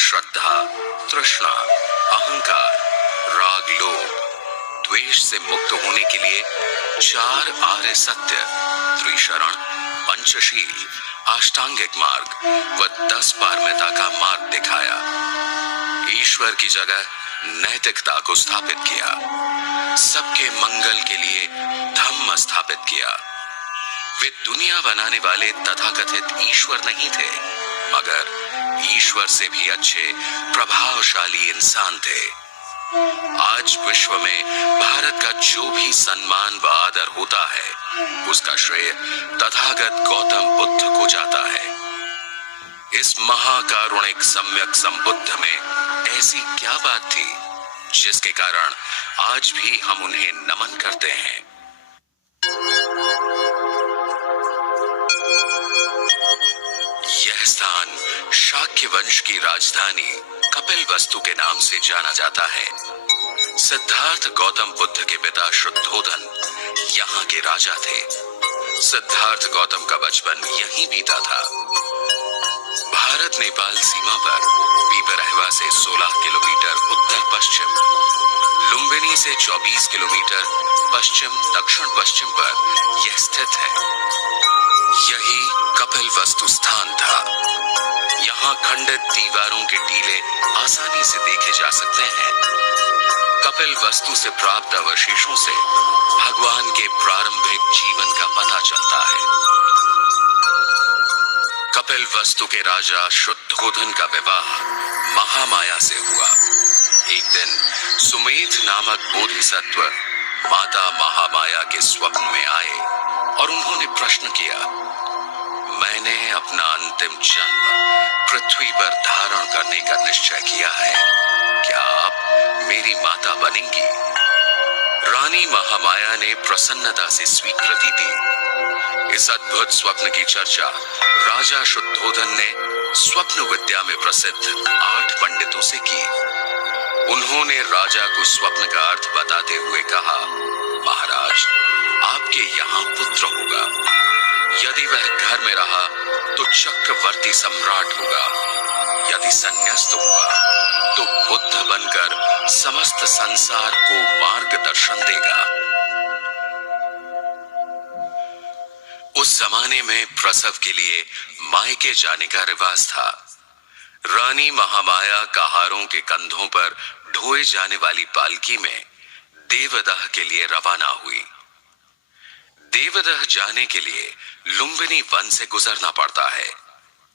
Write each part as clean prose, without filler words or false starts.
श्रद्धा, तृष्णा, अहंकार, राग, लोभ, द्वेष से मुक्त होने के लिए 4 आर्य सत्य, त्रिशरण, पंचशील, अष्टांगिक मार्ग व 10 पारमिता का मार्ग दिखाया। ईश्वर की जगह नैतिकता को स्थापित किया। सबके मंगल के लिए धम्म स्थापित किया। वे दुनिया बनाने वाले तथाकथित ईश्वर नहीं थे, मगर ईश्वर से भी अच्छे प्रभावशाली इंसान थे। आज विश्व में भारत का जो भी सम्मान व आदर होता है, उसका श्रेय तथागत गौतम बुद्ध को जाता है। इस महाकारुणिक सम्यक संबुद्ध में ऐसी क्या बात थी जिसके कारण आज भी हम उन्हें नमन करते हैं। यह स्थान शाक्य वंश की राजधानी कपिलवस्तु के नाम से जाना जाता है। सिद्धार्थ गौतम बुद्ध के पिता शुद्धोधन यहाँ के राजा थे। सिद्धार्थ गौतम का बचपन यहीं बीता था। भारत नेपाल सीमा पर पिपरहवा से 16 किलोमीटर उत्तर पश्चिम, लुम्बिनी से 24 किलोमीटर पश्चिम दक्षिण पश्चिम पर यह स्थित है। यही कपिलवस्तु स्थान था। यहाँ खंडित दीवारों के टीले आसानी से देखे जा सकते हैं। कपिलवस्तु से प्राप्त अवशेषों से भगवान के प्रारंभिक जीवन का पता चलता है। कपिलवस्तु के राजा शुद्धोधन का विवाह महामाया से हुआ। एक दिन सुमेध नामक बोधिसत्व माता महामाया के स्वप्न में आए और उन्होंने प्रश्न किया, मैंने अपना अंतिम जन्म पृथ्वी पर धारण करने का निश्चय किया है, क्या आप मेरी माता बनेंगी? रानी महामाया ने प्रसन्नता से स्वीकृति दी। इस अद्भुत स्वप्न की चर्चा राजा शुद्धोधन ने स्वप्न विद्या में प्रसिद्ध 8 पंडितों से की। उन्होंने राजा को स्वप्न का अर्थ बताते हुए कहा, महाराज, आपके यहाँ पुत्र होगा। यदि वह घर में रहा तो चक्रवर्ती सम्राट होगा। यदि संन्यास्त हुआ तो बुद्ध बनकर समस्त संसार को मार्गदर्शन देगा। उस जमाने में प्रसव के लिए मायके जाने का रिवाज था। रानी महामाया कहारों के कंधों पर ढोए जाने वाली पालकी में देवदह के लिए रवाना हुई। देवदह जाने के लिए लुम्बिनी वन से गुजरना पड़ता है।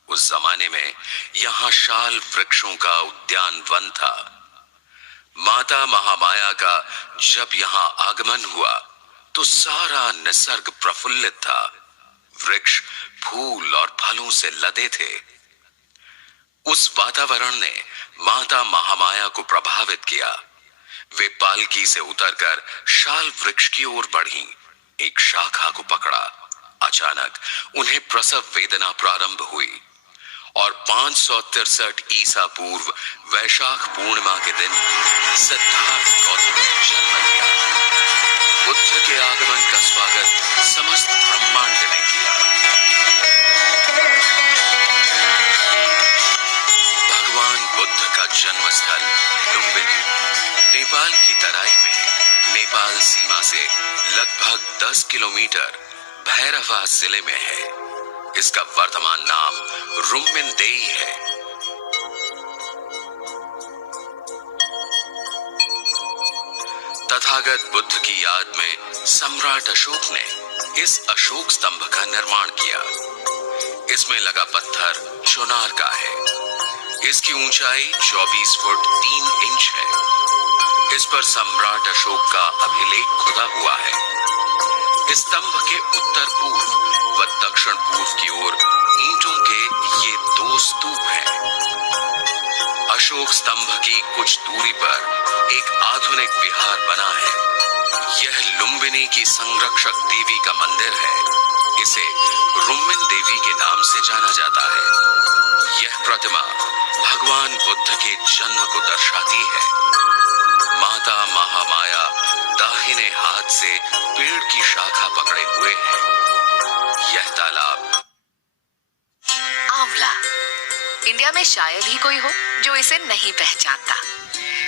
उस जमाने में यहाँ शाल वृक्षों का उद्यान वन था। माता महामाया का जब यहाँ आगमन हुआ तो सारा निसर्ग प्रफुल्लित था। वृक्ष फूल और फलों से लदे थे। उस वातावरण ने माता महामाया को प्रभावित किया। वे पालकी से उतरकर शाल वृक्ष की ओर बढ़ीं। एक शाखा को पकड़ा। अचानक उन्हें प्रसव वेदना प्रारंभ हुई और 563 ईसा पूर्व वैशाख पूर्णिमा के दिन सिद्धार्थ गौतम ने जन्म लिया। बुद्ध के आगमन का स्वागत समस्त ब्रह्मांड ने किया। भगवान बुद्ध का जन्म स्थल लुम्बिनी नेपाल की तराई में नेपाल सीमा से लगभग 10 किलोमीटर भैरवा जिले में है। इसका वर्तमान नाम रुम्मिनदेई है। तथागत बुद्ध की याद में सम्राट अशोक ने इस अशोक स्तंभ का निर्माण किया। इसमें लगा पत्थर चुनार का है। इसकी ऊंचाई 24 फुट 3 इंच है। इस पर सम्राट अशोक का अभिलेख खुदा हुआ है। स्तंभ के उत्तर पूर्व व दक्षिण पूर्व की ओर ईंटों के ये 2 स्तूप हैं। अशोक स्तंभ की कुछ दूरी पर एक आधुनिक विहार बना है। यह लुम्बिनी की संरक्षक देवी का मंदिर है। इसे रुम्मिन देवी के नाम से जाना जाता है। यह प्रतिमा भगवान बुद्ध के जन्म को दर्शाती है। माता महामाया दाहिने हाथ से पेड़ की शाखा पकड़े हुए है। यह तालाब आंवला इंडिया दुनिया में शायद ही कोई हो जो इसे नहीं पहचानता।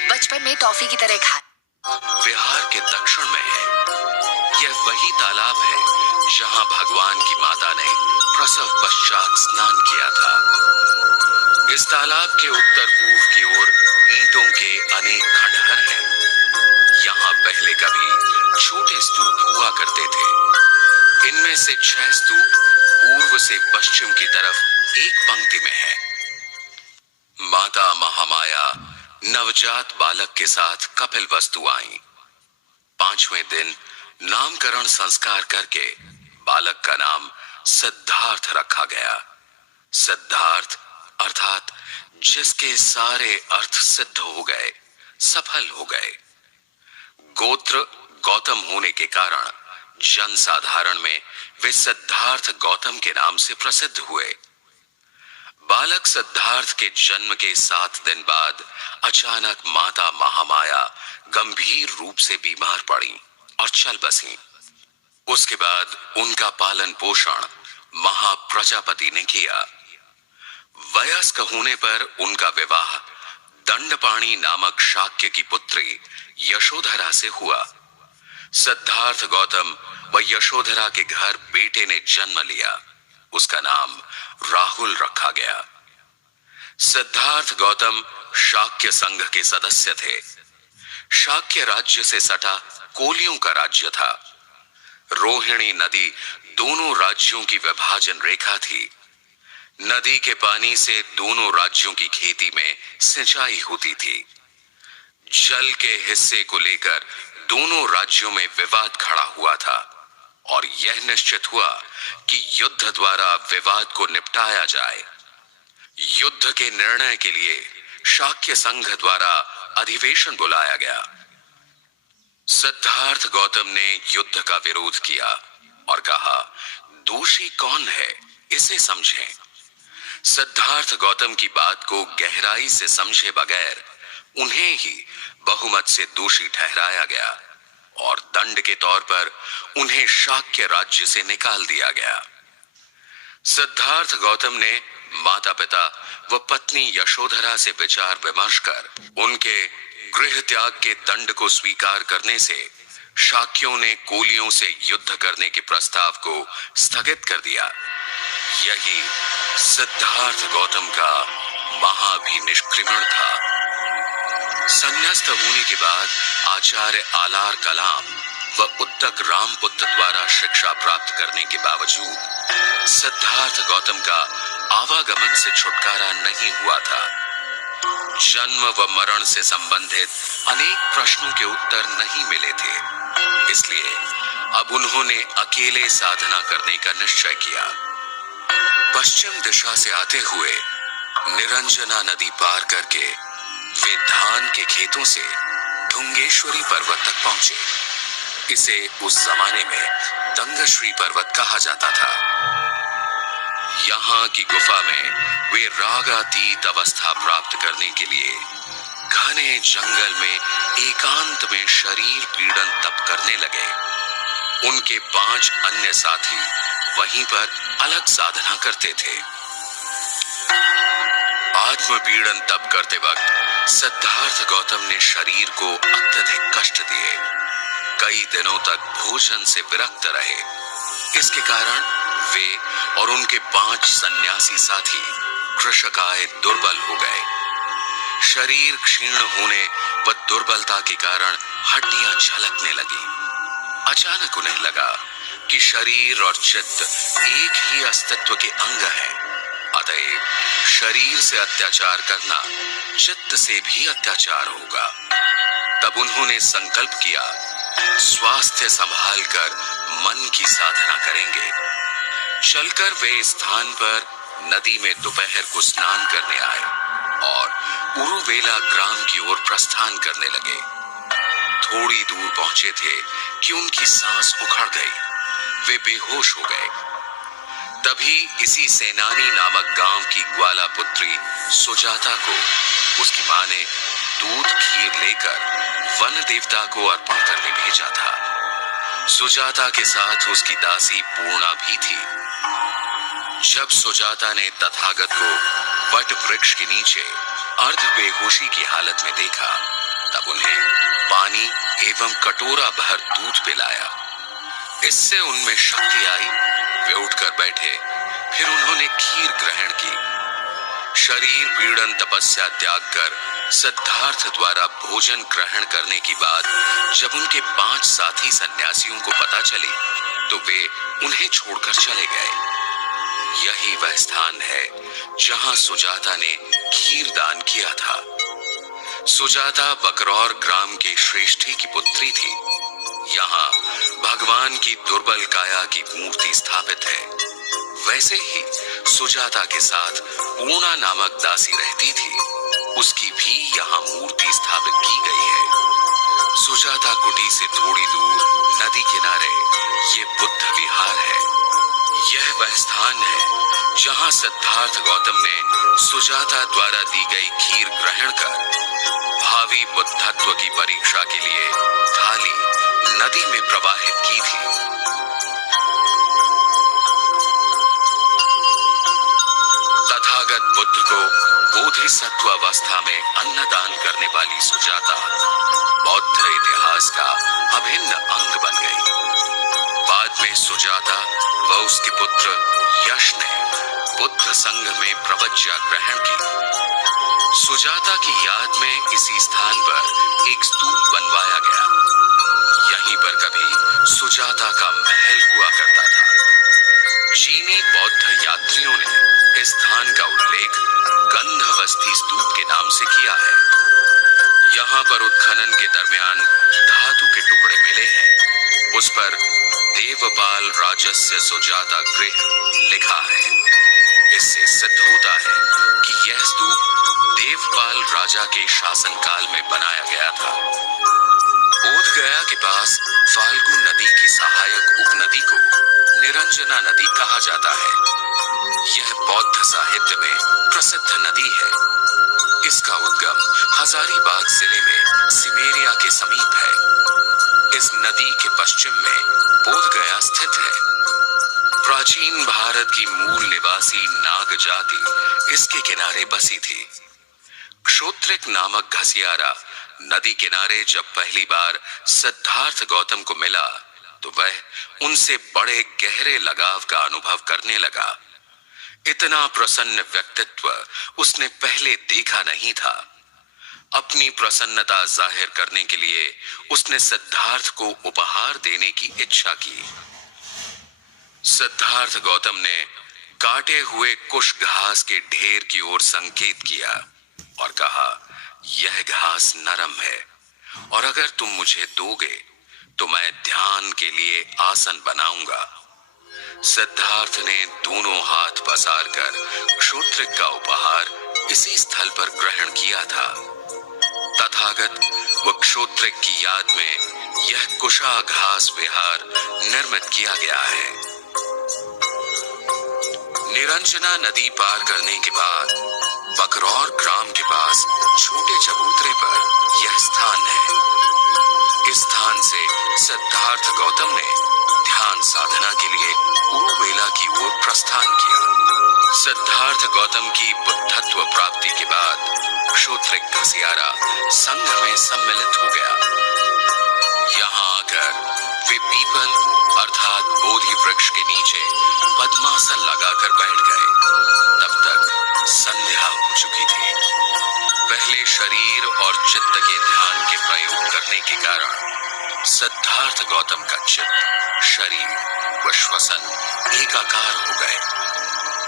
बचपन में टॉफी की तरह खा। बिहार के दक्षिण में है। यह वही तालाब है जहां भगवान की माता ने प्रसव पश्चात स्नान किया था। इस तालाब के उत्तर पूर्व की ओर ईंटों के अनेक खंडहर हैं। यहाँ पहले कभी छोटे स्तूप हुआ करते थे। इनमें से 6 स्तूप पूर्व से पश्चिम की तरफ एक पंक्ति में है। माता महामाया नवजात बालक के साथ कपिलवस्तु आईं। 5वें दिन नामकरण संस्कार करके बालक का नाम सिद्धार्थ रखा गया। सिद्धार्थ अर्थात जिसके सारे अर्थ सिद्ध हो गए, सफल हो गए। गोत्र गौतम होने के कारण जनसाधारण में वे सिद्धार्थ गौतम के नाम से प्रसिद्ध हुए। बालक सिद्धार्थ के जन्म के 7 दिन बाद अचानक माता महामाया गंभीर रूप से बीमार पड़ी और चल बसी। उसके बाद उनका पालन पोषण महाप्रजापति ने किया। वयस्क होने पर उनका विवाह दंडपाणि नामक शाक्य की पुत्री यशोधरा से हुआ। सिद्धार्थ गौतम व यशोधरा के घर बेटे ने जन्म लिया। उसका नाम राहुल रखा गया। सिद्धार्थ गौतम शाक्य संघ के सदस्य थे। शाक्य राज्य से सटा कोलियों का राज्य था। रोहिणी नदी दोनों राज्यों की विभाजन रेखा थी। नदी के पानी से दोनों राज्यों की खेती में सिंचाई होती थी। जल के हिस्से को लेकर दोनों राज्यों में विवाद खड़ा हुआ था और यह निश्चित हुआ कि युद्ध द्वारा विवाद को निपटाया जाए। युद्ध के निर्णय के लिए शाक्य संघ द्वारा अधिवेशन बुलाया गया। सिद्धार्थ गौतम ने युद्ध का विरोध किया और कहा, दोषी कौन है इसे समझें। सिद्धार्थ गौतम की बात को गहराई से समझे बगैर उन्हें ही बहुमत से दोषी ठहराया गया और दंड के तौर पर उन्हें शाक्य राज्य से निकाल दिया गया। सिद्धार्थ गौतम ने माता पिता व पत्नी यशोधरा से विचार विमर्श कर उनके गृह त्याग के दंड को स्वीकार करने से शाक्यों ने कोलियों से युद्ध करने के प्रस्ताव को स्थगित कर दिया। यही सिद्धार्थ गौतम का महाभिनिष्क्रिमण था। संन्यास्त होने के बाद आचार्य आलार कलाम व उद्दक रामपुत्र द्वारा शिक्षा प्राप्त करने के बावजूद सिद्धार्थ गौतम का आवागमन से छुटकारा नहीं हुआ था। जन्म व मरण से संबंधित अनेक प्रश्नों के उत्तर नहीं मिले थे। इसलिए अब उन्होंने अकेले साधना करने का निश्चय किया। पश्चिम दिशा से आते हुए निरंजना नदी पार करके वे धान के खेतों से ढुंगेश्वरी पर्वत तक पहुंचे। इसे उस जमाने में दंगश्री पर्वत कहा जाता था। यहाँ की गुफा में वे रागातीत अवस्था प्राप्त करने के लिए घने जंगल में एकांत में शरीर पीड़न तप करने लगे। उनके 5 अन्य साथी वहीं पर अलग साधना करते थे। आत्मपीड़न तप करते वक्त सिद्धार्थ गौतम ने शरीर को अत्यधिक कष्ट दिए। कई दिनों तक भोजन से विरक्त रहे। इसके कारण वे और उनके 5 सन्यासी साथी कृशकाय दुर्बल हो गए। शरीर क्षीण होने व दुर्बलता के कारण हड्डियां झलकने लगी। अचानक उन्हें लगा कि शरीर और चित्त एक ही अस्तित्व के अंग हैं। अतएव शरीर से अत्याचार करना चित्त से भी अत्याचार होगा। तब उन्होंने संकल्प किया, स्वास्थ्य संभाल कर मन की साधना करेंगे। चलकर वे स्थान पर नदी में दोपहर को स्नान करने आए और उरुवेला ग्राम की ओर प्रस्थान करने लगे। थोड़ी दूर पहुंचे थे कि उनकी सांस उखड़ गई। वे बेहोश हो गए। तभी इसी सेनानी नामक गांव की ग्वाला पुत्री सुजाता को उसकी मां ने दूध खीर लेकर वन देवता को अर्पण करने भेजा था। सुजाता के साथ उसकी दासी पूर्णा भी थी। जब सुजाता ने तथागत को वट वृक्ष के नीचे अर्ध बेहोशी की हालत में देखा, तब उन्हें पानी एवं कटोरा भर दूध पिलाया। इससे उनमें शक्ति आई, वे उठकर बैठे। फिर उन्होंने खीर ग्रहण की। शरीर पीड़न तपस्या त्याग कर सिद्धार्थ द्वारा भोजन ग्रहण करने की बात जब उनके 5 साथी सन्यासियों को पता चली, तो वे उन्हें छोड़कर चले गए। यही वह स्थान है जहां सुजाता ने खीर दान किया था। सुजाता बकरौर ग्राम के श्रेष्ठी की पुत्री थी। यहाँ भगवान की दुर्बल काया की मूर्ति स्थापित है। वैसे ही सुजाता के साथ पूर्णा नामक दासी रहती थी, उसकी भी यहाँ मूर्ति स्थापित की गई है। सुजाता कुटी से थोड़ी दूर नदी किनारे ये बुद्ध विहार है। यह वह स्थान है जहाँ सिद्धार्थ गौतम ने सुजाता द्वारा दी गई खीर ग्रहण कर भावी बुद्धत्व की परीक्षा के लिए थाली नदी में प्रवाहित की थी। तथागत बुद्ध को बोधिसत्व अवस्था में अन्नदान करने वाली सुजाता बौद्ध इतिहास का अभिन्न अंग बन गई। बाद में सुजाता व उसके पुत्र यश ने बुद्ध संघ में प्रवज्ञा ग्रहण की। सुजाता की याद में इसी स्थान पर एक स्तूप बनवाया गया। यहीं पर कभी सुजाता का महल हुआ करता था। चीनी बौद्ध यात्रियों ने इस स्थान का उल्लेख गंधवस्ती स्तूप के नाम से किया है। यहाँ पर उत्खनन के दरमियान धातु के टुकड़े मिले हैं। उस पर देवपाल राजस्य सुजाता गृह लिखा है। इससे सिद्ध होता है कि यह स्तूप देवपाल राजा के शासनकाल में बनाया गया था। बोधगया के पास फाल्गु नदी की सहायक उपनदी को निरंजना नदी कहा जाता है। यह बौद्ध साहित्य में प्रसिद्ध नदी है। इसका उद्गम हजारीबाग जिले में सिमेरिया के समीप है। इस नदी के पश्चिम में बोधगया स्थित है। प्राचीन भारत की मूल निवासी नाग जाति इसके किनारे बसी थी। क्षोत्रिक नामक घसियारा नदी किनारे जब पहली बार सिद्धार्थ गौतम को मिला, तो वह उनसे बड़े गहरे लगाव का अनुभव करने लगा। इतना प्रसन्न व्यक्तित्व उसने पहले देखा नहीं था। अपनी प्रसन्नता जाहिर करने के लिए उसने सिद्धार्थ को उपहार देने की इच्छा की। सिद्धार्थ गौतम ने काटे हुए कुश घास के ढेर की ओर संकेत किया और कहा, यह घास नरम है और अगर तुम मुझे दोगे तो मैं ध्यान के लिए आसन बनाऊंगा। सिद्धार्थ ने दोनों हाथ पसार कर क्षोत्रिक का उपहार इसी स्थल पर ग्रहण किया था। तथागत व क्षोत्रिक की याद में यह कुशा घास विहार निर्मित किया गया है। निरंजना नदी पार करने के बाद बकरौर ग्राम के पास छोटे चबूतरे पर यह स्थान है। इस स्थान से सिद्धार्थ गौतम ने ध्यान साधना के लिए उरुवेला की ओर प्रस्थान किया। सिद्धार्थ गौतम की बुद्धत्व प्राप्ति के बाद क्षोत्रिक घसियारा संघ में सम्मिलित हो गया। यहाँ आकर वे पीपल अर्थात बोधि वृक्ष के नीचे पद्मासन लगाकर बैठ गए। तब तक संध्या हो चुकी थी। पहले शरीर और चित्त के ध्यान के प्रयोग करने के कारण सिद्धार्थ गौतम का चित्त, शरीर व श्वसन एकाकार हो गए।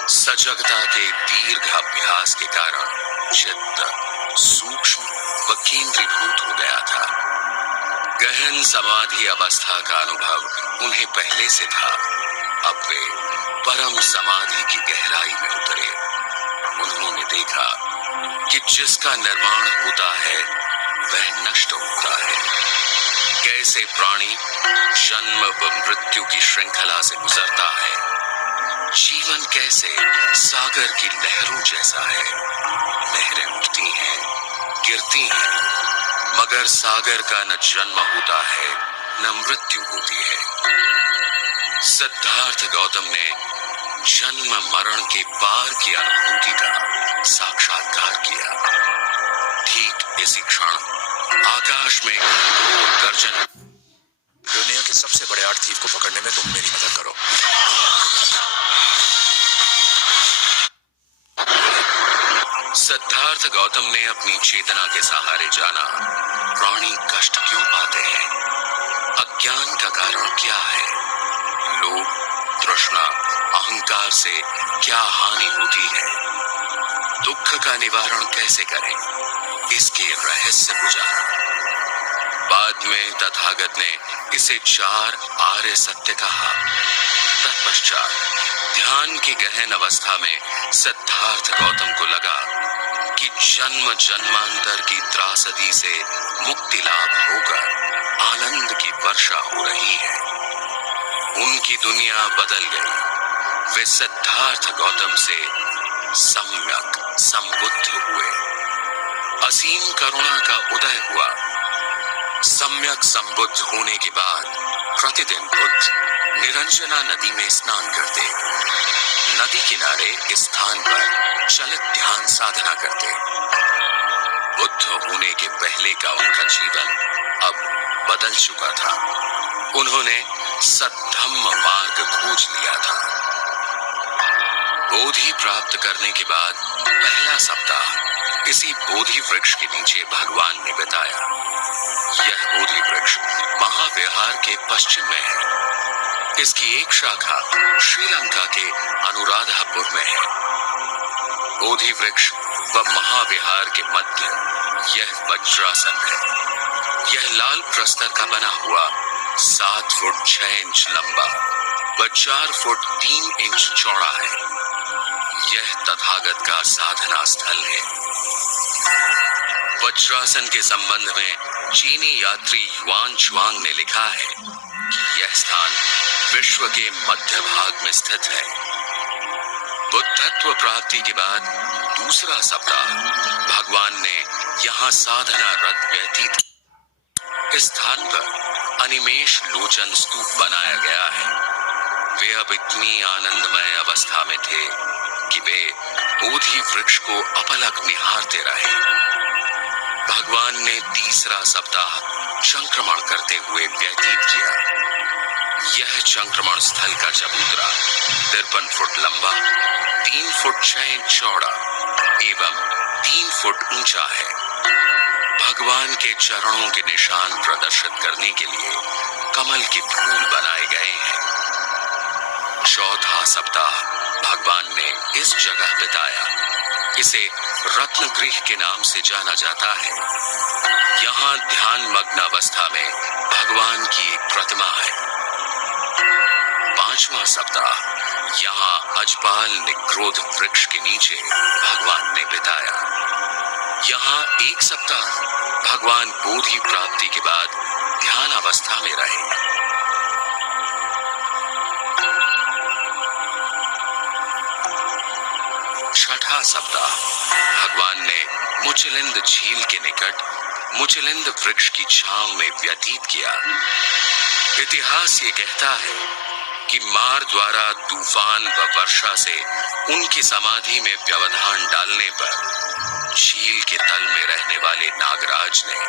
सजगता के दीर्घ अभ्यास के कारण चित्त सूक्ष्म व केंद्रीभूत हो गया था। गहन समाधि अवस्था का अनुभव उन्हें पहले से था। अब वे परम समाधि की गहराई में उतरे। उन्होंने देखा कि जिसका निर्माण होता है वह नष्ट होता है। कैसे प्राणी जन्म व मृत्यु की श्रृंखला से गुजरता है, जीवन कैसे सागर की लहरों जैसा है। लहरें उठती हैं, गिरती हैं, मगर सागर का न जन्म होता है न मृत्यु होती है। सिद्धार्थ गौतम ने जन्म मरण के पार की अनुभूति का साक्षात्कार किया। ठीक इसी क्षण आकाश में घोर गर्जन। दुनिया के सबसे बड़े आर्ट थीफ को पकड़ने में तुम मेरी मदद करो। सिद्धार्थ गौतम ने अपनी चेतना के सहारे जाना, प्राणी कष्ट क्यों पाते हैं, अज्ञान का कारण क्या है, लोभ, तृष्णा, अहंकार से क्या हानि होती है, दुख का निवारण कैसे करें, इसके रहस्य को जाना। बाद में तथागत ने इसे 4 आर्य सत्य कहा। तत्पश्चात ध्यान की गहन अवस्था में सिद्धार्थ गौतम को लगा कि जन्म जन्मांतर की त्रासदी से मुक्ति लाभ होकर आनंद की वर्षा हो रही है। उनकी दुनिया बदल गई। वे सिद्धार्थ गौतम से सम्यक संबुद्ध हुए। असीम करुणा का उदय हुआ। सम्यक संबुद्ध होने के बाद प्रतिदिन बुद्ध निरंजना नदी में स्नान करते, नदी किनारे स्थान पर चलित ध्यान साधना करते। बुद्ध होने के पहले का उनका जीवन अब बदल चुका था। उन्होंने सद्धम्म मार्ग खोज लिया था। बोधि प्राप्त करने के बाद पहला सप्ताह इसी बोधि वृक्ष के नीचे भगवान ने बिताया। यह बोधि वृक्ष महाविहार के पश्चिम में है। इसकी एक शाखा श्रीलंका के अनुराधापुर में है। बोधि वृक्ष व महाविहार के मध्य यह वज्रासन है। यह लाल प्रस्तर का बना हुआ 7 फुट 6 इंच लंबा व 4 फुट 3 इंच चौड़ा है। यह तथागत का साधना स्थल है। वज्रासन के संबंध में चीनी यात्री युआन च्वांग ने लिखा है कि यह स्थान विश्व के मध्य भाग में स्थित है। बुद्धत्व प्राप्ति के बाद दूसरा सप्ताह भगवान ने यहाँ साधना रत व्यतीत। इस स्थान पर अनिमेष लोचन स्तूप बनाया गया है। वे अब इतनी आनंदमय अवस्था में थे कि वे बोधि वृक्ष को अपलक निहारते रहे। भगवान ने तीसरा सप्ताह संक्रमण करते हुए व्यतीत किया। यह संक्रमण स्थल का चबूतरा 53 फुट लंबा, 3 फुट 6 इंच चौड़ा एवं 3 फुट ऊंचा है। भगवान के चरणों के निशान प्रदर्शित करने के लिए कमल के फूल बनाए गए हैं। चौथा सप्ताह भगवान ने इस जगह बिताया। इसे रत्नगृह के नाम से जाना जाता है। यहाँ ध्यान मग्न अवस्था में भगवान की एक प्रतिमा है। पांचवा सप्ताह यहाँ अजपाल निग्रोध वृक्ष के नीचे भगवान ने बिताया। यहाँ एक सप्ताह भगवान बोधि प्राप्ति के बाद ध्यान अवस्था में रहे। छठा सप्ताह भगवान ने मुचलिंद झील के निकट मुचलिंद वृक्ष की छांव में व्यतीत किया। इतिहास ये कहता है कि मार द्वारा तूफान व वर्षा से उनकी समाधि में व्यवधान डालने पर झील के तल में रहने वाले नागराज ने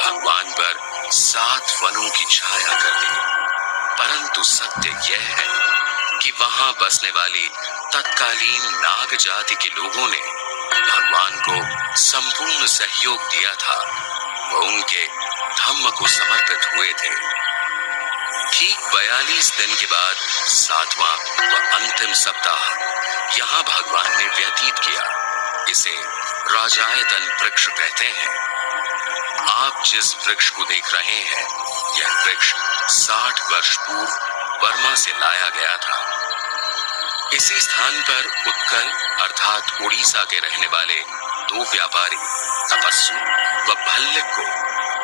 भगवान पर 7 वनों की छाया कर दी। परंतु सत्य यह है कि वहां बसने वाली तत्कालीन नाग जाति के लोगों ने भगवान को संपूर्ण सहयोग दिया था। वो उनके धम्म को समर्पित हुए थे। ठीक 42 दिन के बाद 7वां व अंतिम सप्ताह यहाँ भगवान ने व्यतीत किया। इसे राजायतन वृक्ष कहते हैं। आप जिस वृक्ष को देख रहे हैं, यह वृक्ष 60 वर्ष पूर्व बर्मा से लाया गया था। इसी स्थान पर उत्कल अर्थात उड़ीसा के रहने वाले 2 व्यापारी तपस्सु व भल्लिक को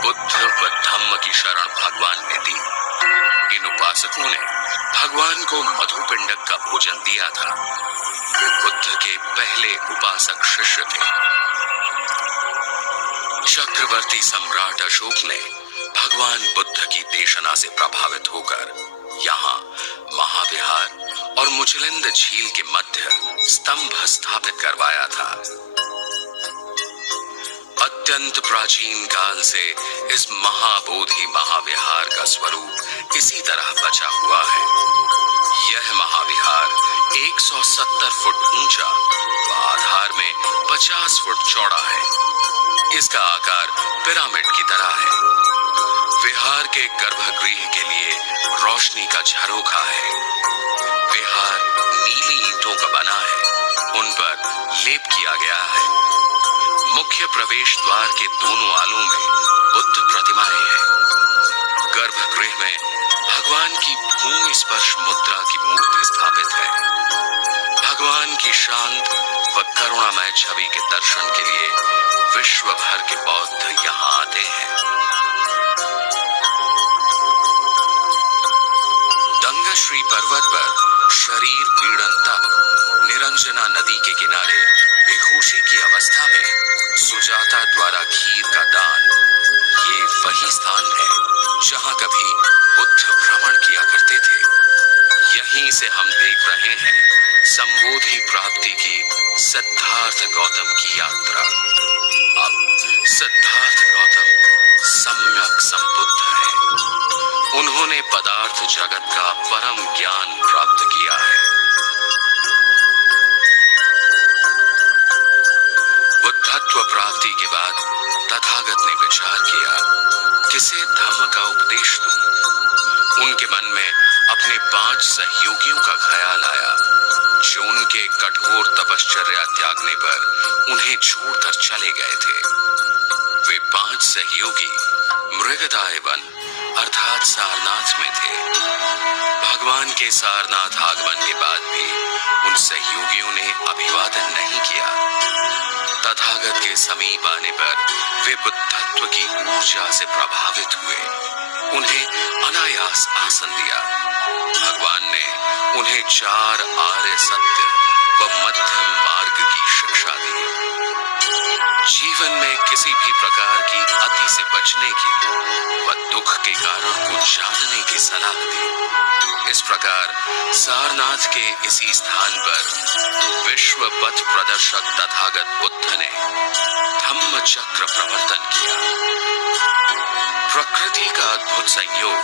बुद्ध व धम्म की शरण भगवान ने दी। इन उपासकों ने भगवान को मधुपिंडक का भोजन दिया था। वे बुद्ध के पहले उपासक शिष्य थे। चक्रवर्ती सम्राट अशोक ने भगवान बुद्ध की देशना से प्रभावित होकर यहाँ महाविहार और मुचलिंद झील के मध्य स्तंभ स्थापित करवाया था। अत्यंत प्राचीन काल से इस महाबोधि महाविहार का स्वरूप इसी तरह बचा हुआ है। यह महाविहार 170 फुट ऊंचा व आधार में 50 फुट चौड़ा है। इसका आकार पिरामिड की तरह है। विहार के गर्भगृह के लिए रोशनी का झरोखा है। विहार नीली ईंटों का बना है, उन पर लेप किया गया है। मुख्य प्रवेश द्वार के दोनों आलों में बुद्ध प्रतिमाएं हैं। गर्भगृह में भगवान की भूमि स्पर्श मुद्रा की मूर्ति स्थापित है। भगवान की शांत व करुणामय छवि के दर्शन के लिए विश्व भर के बौद्ध यहाँ आते हैं। दंगश्री पर्वत पर शरीर पीड़न तक निरंजना नदी के किनारे बेहोशी की अवस्था में सुजाता द्वारा खीर का दान, ये वही स्थान है जहां कभी बुद्ध भ्रमण किया करते थे। यहीं से हम देख रहे हैं संबोधि प्राप्ति की सिद्धार्थ गौतम की यात्रा। अब सिद्धार्थ गौतम सम्यक संबुद्ध हैं। उन्होंने पदार्थ जगत का परम ज्ञान प्राप्त किया है। बुद्धत्व प्राप्ति के बाद तथागत ने विचार किया, किसे धम्म का उपदेश दूं। उनके मन में अपने 5 सहयोगियों का ख्याल आया, जो उनके कठोर तपश्चर्या त्यागने पर उन्हें छोड़कर चले गए थे। वे 5 सहयोगी मृगदाय वन अर्थात सारनाथ में थे। भगवान के सारनाथ आगमन के बाद भी उन सहयोगियों ने अभिवादन नहीं किया। तथागत के समीप आने पर वे बुद्धत्व की ऊर्जा से प्रभावित हुए। उन्हें अनायास आसन दिया। भगवान ने उन्हें 4 आर्य सत्य व मध्यम मार्ग की शिक्षा दी। जीवन में किसी भी प्रकार की अति से बचने की व दुख के कारण को जानने की सलाह दी। इस प्रकार सारनाथ के इसी स्थान पर विश्व पथ प्रदर्शक तथागत बुद्ध ने धम्म चक्र प्रवर्तन किया। प्रकृति का अद्भुत संयोग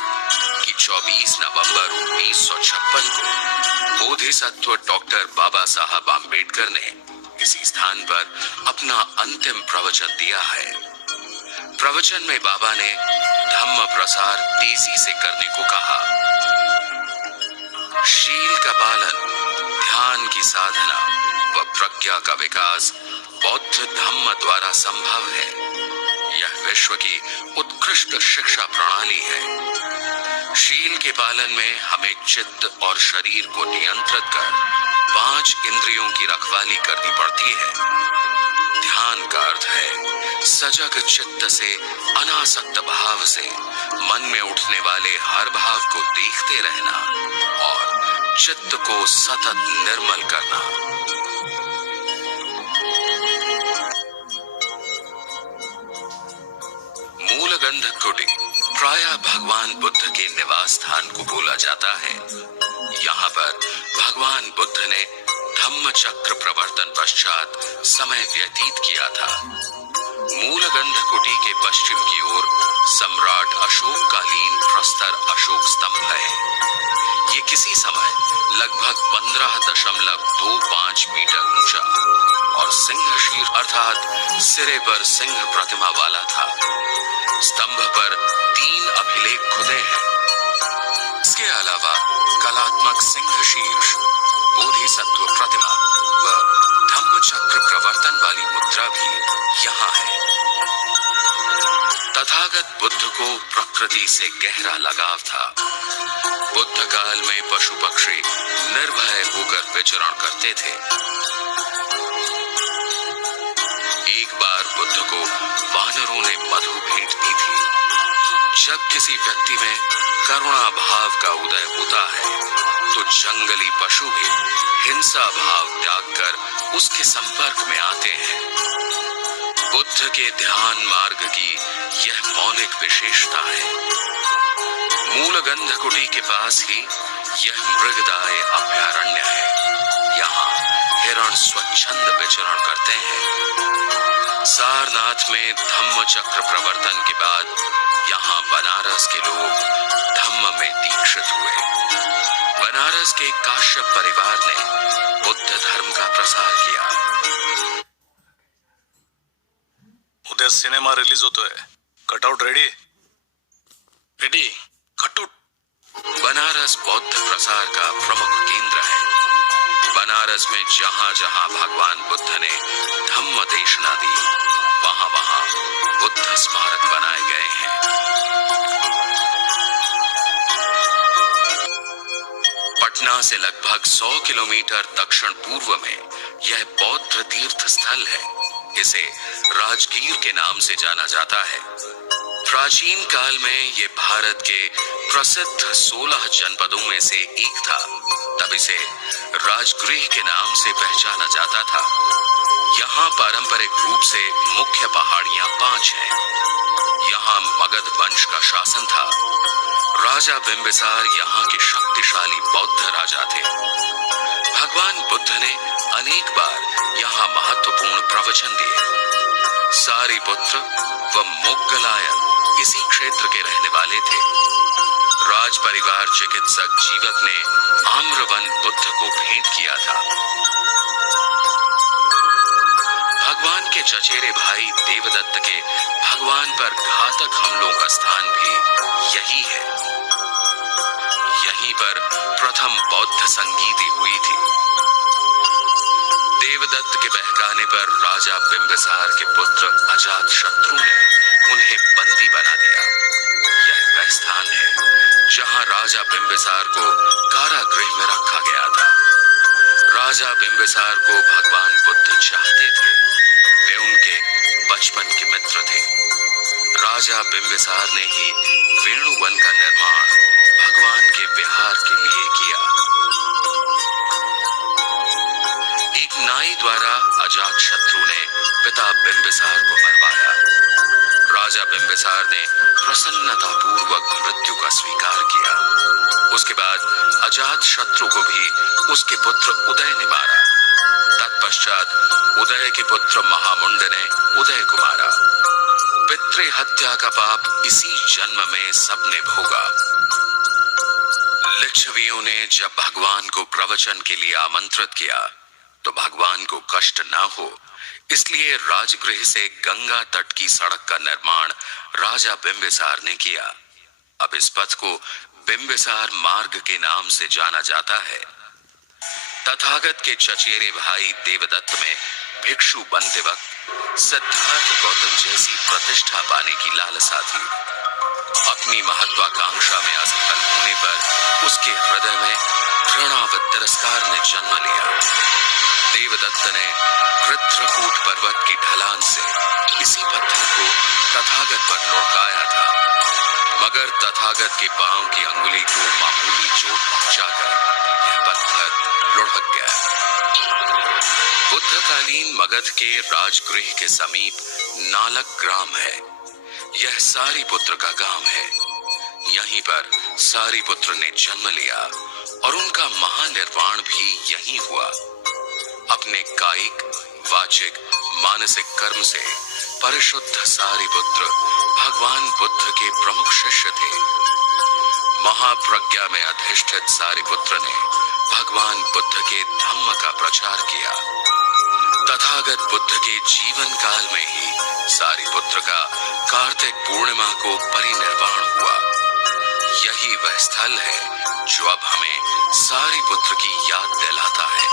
कि 24 नवंबर 1956 को बोधिसत्व डॉक्टर बाबा साहब आम्बेडकर ने इसी स्थान पर अपना अंतिम प्रवचन दिया है। प्रवचन में बाबा ने धम्म प्रसार तेजी से करने को कहा। शील का पालन, ध्यान की साधना व प्रज्ञा का विकास बौद्ध धम्म द्वारा संभव है। यह विश्व की उत्कृष्ट शिक्षा प्रणाली है। शील के पालन में हमें चित्त और शरीर को नियंत्रित कर 5 इंद्रियों की रखवाली करनी पड़ती है। ध्यान का अर्थ है सजग चित्त से अनासक्त भाव से मन में उठने वाले हर भाव को देखते रहना और चित्त को सतत निर्मल करना। मूलगंध कुटी प्रायः भगवान बुद्ध के निवास स्थान को बोला जाता है। यहाँ पर भगवान बुद्ध ने धम्म चक्र प्रवर्तन पश्चात समय व्यतीत किया था। मूलगंध कुटी के पश्चिम की ओर सम्राट अशोक कालीन प्रस्तर अशोक स्तंभ है। ये किसी समय लगभग 15.25 मीटर ऊंचा और सिंह शीर अर्थात सिरे पर सिंह प्रतिमा वाला था। स्तंभ पर 3 अभिलेख खुदे हैं। इसके अलावा कलात्मक सिंह शीर्ष, बोधिसत्व प्रतिमा व धम्म चक्र प्रवर्तन वाली मुद्रा भी यहाँ है। तथागत बुद्ध को प्रकृति से गहरा लगाव था। बुद्ध काल में पशु पक्षी निर्भय होकर विचरण करते थे। एक बार बुद्ध को वानरों ने मधु भेंट दी थी। जब किसी व्यक्ति में करुणा भाव का उदय होता है तो जंगली पशु भी हिंसा भाव त्याग कर उसके संपर्क में आते हैं। बुद्ध के ध्यान मार्ग की यह मौलिक विशेषता है। मूलगंध कुटी के पास ही यह मृगदाय अभयारण्य है। यहाँ हिरण स्वच्छंद विचरण करते हैं। सारनाथ में धम्म चक्र प्रवर्तन के बाद यहाँ बनारस के लोग धम्म में दीक्षित हुए। बनारस के काश्यप परिवार ने बुद्ध धर्म का प्रसार किया। उद्या सिनेमा रिलीज होतोय, cutout ready? Ready, cutout. Banaras बौद्ध प्रसार का प्रमुख केंद्र है। बनारस में जहां जहां भगवान बुद्ध ने धम्म देशना दी, वहां वहां बुद्ध स्मारक बनाए गए हैं। पटना से लगभग 100 किलोमीटर दक्षिण पूर्व में यह बौद्ध तीर्थ स्थल है। इसे राजगीर के नाम से जाना जाता है। प्राचीन काल में ये भारत के प्रसिद्ध 16 जनपदों में से एक था। तब इसे राजगृह के नाम से पहचाना जाता था। यहाँ पारंपरिक रूप से मुख्य पहाड़ियां 5 हैं। यहाँ मगध वंश का शासन था। राजा बिंबिसार यहाँ के शक्तिशाली बौद्ध राजा थे। भगवान बुद्ध ने अनेक बार यहाँ महत्वपूर्ण प्रवचन दिए। सारिपुत्र व मोग्गलायन इसी क्षेत्र के रहने वाले थे। राज परिवार चिकित्सक जीवक ने आम्रवन बुद्ध को भेंट किया था। भगवान के चचेरे भाई देवदत्त के भगवान पर घातक हमलों का स्थान भी यही है। यहीं पर प्रथम बौद्ध संगीति हुई थी। देवदत्त के बहकाने पर राजा बिंबिसार के पुत्र अजातशत्रु ने उन्हें बंदी बना दिया। यह वह स्थान है जहां राजा बिंबिसार को कारागृह में रखा गया था। राजा बिंबिसार को भगवान बुद्ध चाहते थे। वे उनके बचपन के मित्र थे। राजा बिंबिसार ने ही वेणुवन का निर्माण भगवान के विहार के लिए किया। एक नाई द्वारा अजातशत्रु ने पिता बिंबिसार को मरवाया। राजा बिंबिसार ने प्रसन्नतापूर्वक मृत्यु का स्वीकार किया। उसके बाद अजातशत्रु को भी उसके पुत्र उदय ने मारा। तत्पश्चात उदय के पुत्र महामुंड ने उदय को मारा। पितृ हत्या का पाप इसी जन्म में सबने भोगा। लिच्छवियों ने जब भगवान को प्रवचन के लिए आमंत्रित किया तो भगवान को कष्ट न हो, इसलिए राजगृह से गंगा तट की सड़क का निर्माण राजा बिंबिसार ने किया। अब इस पथ को बिंबिसार मार्ग के नाम से जाना जाता है। तथागत के चचेरे भाई देवदत्त में भिक्षु बनते वक्त सिद्धार्थ गौतम जैसी प्रतिष्ठा पाने की लालसा थी। अपनी महत्वाकांक्षा में असफल होने पर उसके हृदय में घृणा व तिरस्कार ने जन्म लिया। देवदत्त ने गृध्रकूट पर्वत की ढलान से इसी पत्थर को तथागत पर लुढ़काया था, मगर तथागत के पांव की अंगुली को मामूली चोट पहुंचाकर यह पत्थर लुढ़क गया। बुद्धकालीन मगध के राजगृह के समीप नालक ग्राम है। यह सारिपुत्र का गांव है। यहीं पर सारिपुत्र ने जन्म लिया और उनका महानिर्वाण भी यहीं हुआ। अपने कायिक, वाचिक, मानसिक कर्म से परिशुद्ध सारिपुत्र भगवान बुद्ध के प्रमुख शिष्य थे। महाप्रज्ञा में अधिष्ठित सारिपुत्र ने भगवान बुद्ध के धम्म का प्रचार किया। तथागत बुद्ध के जीवन काल में ही सारिपुत्र का कार्तिक पूर्णिमा को परिनिर्वाण हुआ। यही वह स्थल है जो अब हमें सारिपुत्र की याद दिलाता है।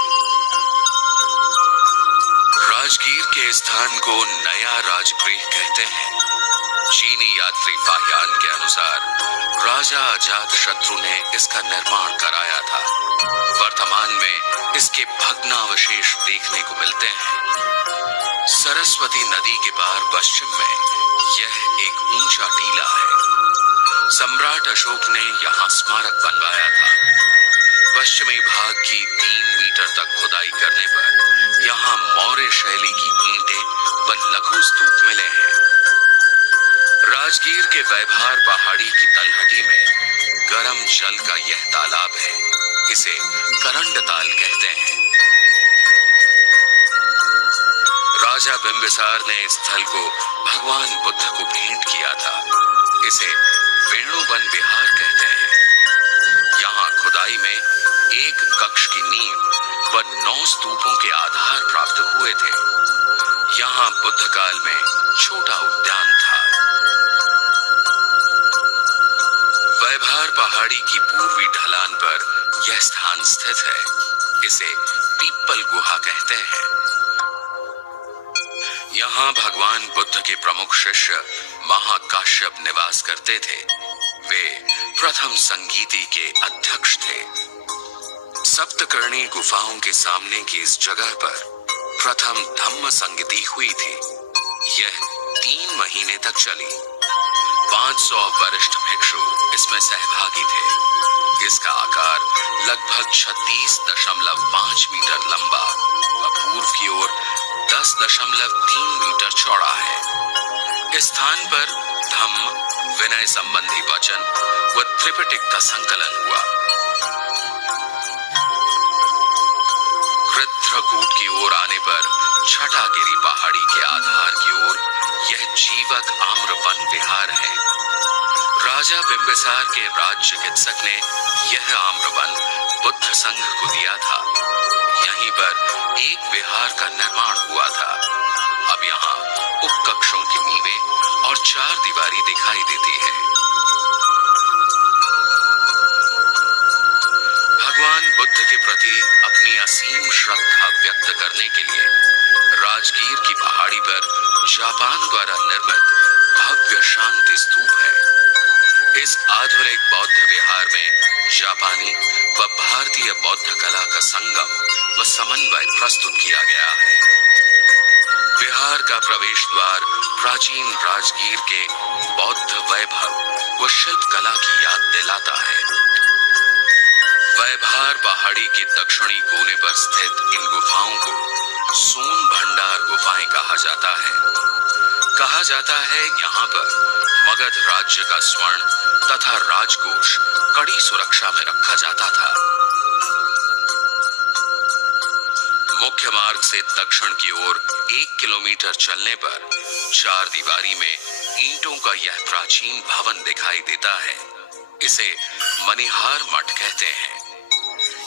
राजगीर के स्थान को नया राजगृह कहते हैं। चीनी यात्री फाहियान के अनुसार राजा अजातशत्रु ने इसका निर्माण कराया था। वर्तमान में इसके भग्नावशेष देखने को मिलते हैं। सरस्वती नदी के पार पश्चिम में यह एक ऊंचा टीला है। सम्राट अशोक ने यहाँ स्मारक बनवाया था। पश्चिमी भाग की 3 मीटर तक खुदाई करने पर यहाँ मौर्य शैली की ईंटें व लघु स्तूप मिले हैं। राजगीर के वैभार पहाड़ी की तलहटी में गर्म जल का यह तालाब है। इसे करंडताल कहते हैं। राजा बिंबिसार ने इस स्थल को भगवान बुद्ध को भेंट किया था। इसे वेणुवन विहार कहते हैं। यहाँ खुदाई में एक कक्ष की नींव व 9 स्तूपों के आधार प्राप्त हुए थे। यहाँ बुद्ध काल में छोटा उद्यान था। वैभार पहाड़ी की पूर्वी ढलान पर यह स्थान स्थित है। इसे पीपल गुहा कहते हैं। यहाँ भगवान बुद्ध के प्रमुख शिष्य महाकाश्यप निवास करते थे। वे प्रथम संगीति के अध्यक्ष थे। सप्तकर्णी गुफाओं के सामने की इस जगह पर प्रथम धम्म संगीति हुई थी। यह 3 महीने तक चली। 500 वरिष्ठ भिक्षु इसमें सहभागी थे। इसका आकार लगभग 36.5 मीटर लंबा व पूर्व की ओर 10.3 मीटर चौड़ा है। इस स्थान पर धम्म, विनय संबंधी वचन व त्रिपिटक का संकलन हुआ। कृत्रकूट की ओर आने पर छठागिरी पहाड़ी के आधार की ओर यह जीवक आम्रवन विहार है। राजा बिंबिसार के राज चिकित्सक ने यह आम्रवन बुद्ध संघ को दिया था। यहीं पर एक विहार का निर्माण हुआ था। अब यहाँ उपकक्षों की नींवें और 4 दीवारी दिखाई देती है। भगवान बुद्ध के प्रति अपनी असीम श्रद्धा व्यक्त करने के लिए राजगीर की पहाड़ी पर जापान द्वारा निर्मित भव्य शांति स्तूप है। इस आधुनिक बौद्ध विहार में जापानी व भारतीय बौद्ध कला का संगम व समन्वय प्रस्तुत किया गया है। विहार का प्रवेश द्वार प्राचीन राजगीर के बौद्ध वैभव व शिल्प कला की याद दिलाता है। वैभार पहाड़ी के दक्षिणी कोने पर स्थित इन गुफाओं को सोन भंडार गुफाएं कहा जाता है। कहा जाता है यहाँ पर मगध राज्य का स्वर्ण तथा राजकोष कड़ी सुरक्षा में रखा जाता था। मुख्य मार्ग से दक्षिण की ओर 1 किलोमीटर चलने पर 4 दीवारी में ईंटों का यह प्राचीन भवन दिखाई देता है। इसे मनिहार मठ कहते हैं।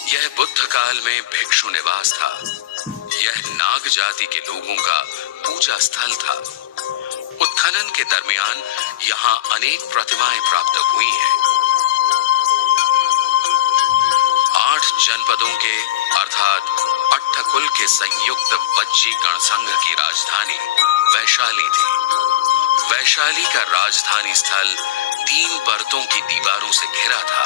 यह बुद्ध काल में भिक्षु निवास था। यह नाग जाति के लोगों का पूजा स्थल था। उत्खनन के दरमियान यहाँ अनेक प्रतिमाएं प्राप्त हुई हैं। 8 जनपदों के अर्थात अट्ठकुल के संयुक्त वज्जी गणसंघ की राजधानी वैशाली थी। वैशाली का राजधानी स्थल 3 परतों की दीवारों से घिरा था।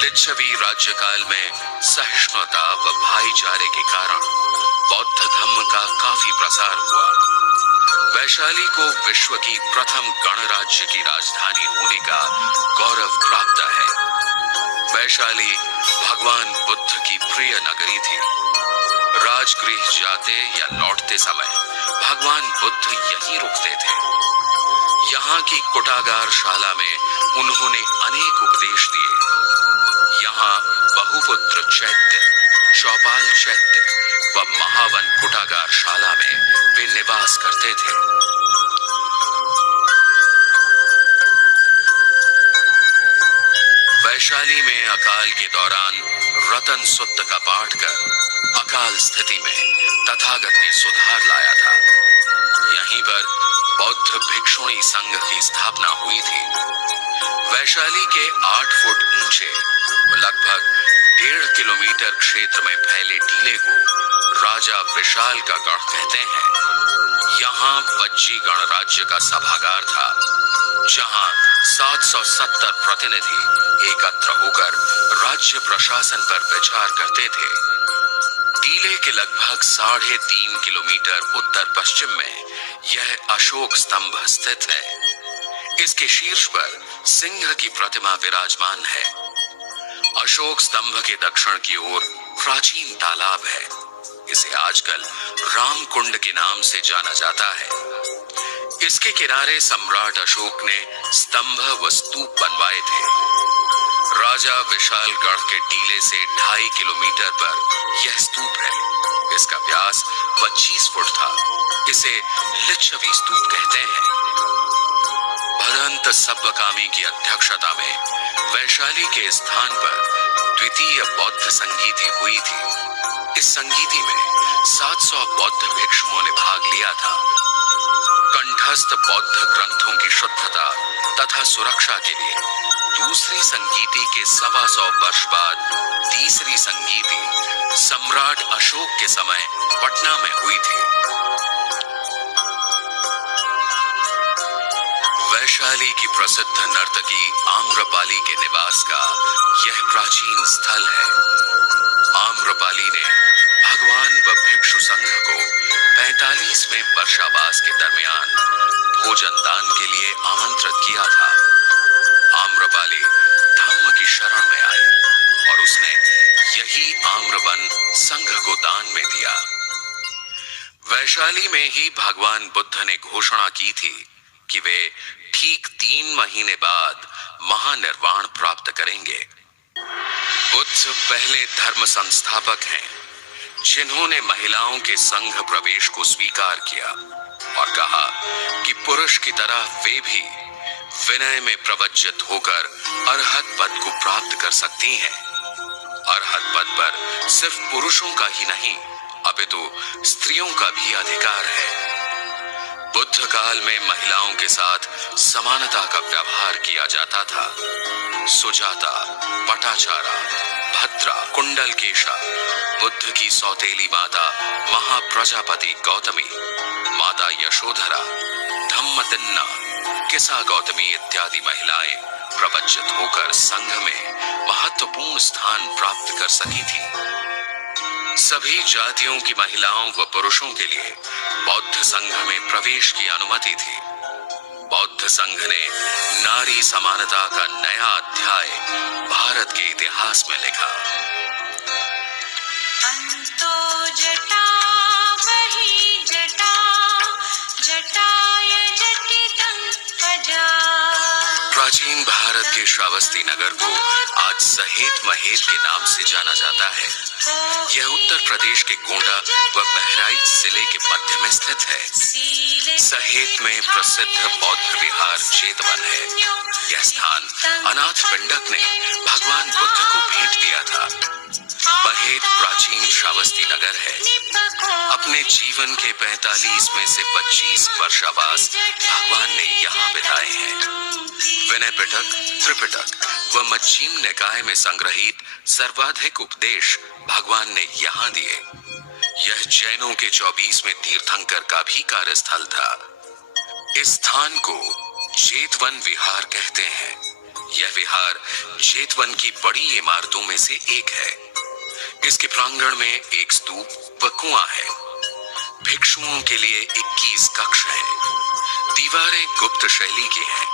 लिच्छवी राज्यकाल में सहिष्णुता व भाईचारे के कारण बौद्ध धर्म का काफी प्रसार हुआ। वैशाली को विश्व की प्रथम गणराज्य की राजधानी होने का गौरव प्राप्त है। वैशाली भगवान बुद्ध की प्रिय नगरी थी। राजगृह जाते या लौटते समय भगवान बुद्ध यहीं रुकते थे। यहाँ की कुटागार शाला में उन्होंने अनेक उपदेश दिए। यहाँ बहुपुत्र चैत्य, चौपाल चैत्य व महावन कुटागार शाला में वे निवास करते थे। वैशाली में अकाल के दौरान रतन सुत्त का पाठ कर अकाल स्थिति में तथागत ने सुधार लाया था। यहीं पर बौद्ध भिक्षुणी संघ की स्थापना हुई थी। वैशाली के 8 फुट ऊंचे लगभग 1.5 किलोमीटर क्षेत्र में फैले टीले को राजा विशाल का गढ़ कहते हैं। यहाँ वज्जी गणराज्य का सभागार था, जहाँ 770 प्रतिनिधि एकत्र होकर राज्य प्रशासन पर विचार करते थे। टीले के लगभग 3.5 किलोमीटर उत्तर पश्चिम में यह अशोक स्तंभ स्थित है। इसके शीर्ष पर सिंह की प्रतिमा विराजमान है। अशोक स्तंभ के दक्षिण की ओर प्राचीन तालाब है। इसे आजकल रामकुंड के नाम से जाना जाता है। इसके किनारे सम्राट अशोक ने स्तंभ व स्तूप बनवाए थे। राजा विशालगढ़ के टीले से 2.5 किलोमीटर पर यह स्तूप है। इसका व्यास 25 फुट था। इसे लिच्छवी स्तूप कहते हैं। भदंत सब्बकामी की अध्यक्षता में वैशाली के स्थान पर द्वितीय बौद्ध संगीति हुई थी। इस संगीति में 700 बौद्ध भिक्षुओं ने भाग लिया था। कंठस्थ बौद्ध ग्रंथों की शुद्धता तथा सुरक्षा के लिए दूसरी संगीति के 125 वर्ष बाद तीसरी संगीति सम्राट अशोक के समय पटना में हुई थी। वैशाली की प्रसिद्ध नर्तकी आम्रपाली के निवास का यह प्राचीन स्थल है। आम्रपाली ने भगवान व भिक्षु संघ को 45वें वर्षावास के दरमियान भोजन दान के लिए आमंत्रित किया था। आम्रपाली धम्म की शरण में आई और उसने यही आम्रवन संघ को दान में दिया। वैशाली में ही भगवान बुद्ध ने घोषणा की थी कि वे ठीक 3 महीने बाद महानिर्वाण प्राप्त करेंगे। बुद्ध पहले धर्म संस्थापक हैं जिन्होंने महिलाओं के संघ प्रवेश को स्वीकार किया और कहा कि पुरुष की तरह वे भी विनय में प्रवज्जित होकर अरहत पद को प्राप्त कर सकती हैं। अरहत पद पर सिर्फ पुरुषों का ही नहीं अपितु स्त्रियों का भी अधिकार है। बुद्ध काल में महिलाओं के साथ समानता का व्यवहार किया जाता था। सुजाता, पटाचारा, भद्रा, कुंडलकेशा, बुद्ध की सौतेली माता महाप्रजापति गौतमी, माता यशोधरा, धम्मदिन्ना, किसा गौतमी इत्यादि महिलाएं प्रवज्जित होकर संघ में महत्वपूर्ण स्थान प्राप्त कर सकी थी। सभी जातियों की महिलाओं व पुरुषों के लिए बौद्ध संघ में प्रवेश की अनुमति थी। बौद्ध संघ ने नारी समानता का नया अध्याय भारत के इतिहास में लिखा। प्राचीन भारत के श्रावस्ती नगर को आज सहेत महेत के नाम से जाना जाता है। यह उत्तर प्रदेश के गोंडा व बहराइच जिले के मध्य में स्थित है। सहेत में प्रसिद्ध बौद्ध विहार जेतवन है। यह स्थान अनाथ पिंडक ने भगवान बुद्ध को भेंट दिया था। महेत प्राचीन श्रावस्ती नगर है। अपने जीवन के 45 में से 25 वर्षावास भगवान ने यहाँ बिताए हैं। विनय पिटक, त्रिपिटक व मज्जीम निकाय में संग्रहित सर्वाधिक उपदेश भगवान ने यहाँ दिए। यह जैनों के 24वें तीर्थंकर का भी कार्यस्थल था। इस स्थान को जेतवन विहार कहते हैं। यह विहार जेतवन की बड़ी इमारतों में से एक है। इसके प्रांगण में एक स्तूप व कुआं है। भिक्षुओं के लिए 21 कक्ष हैं। दीवारें गुप्त शैली की हैं।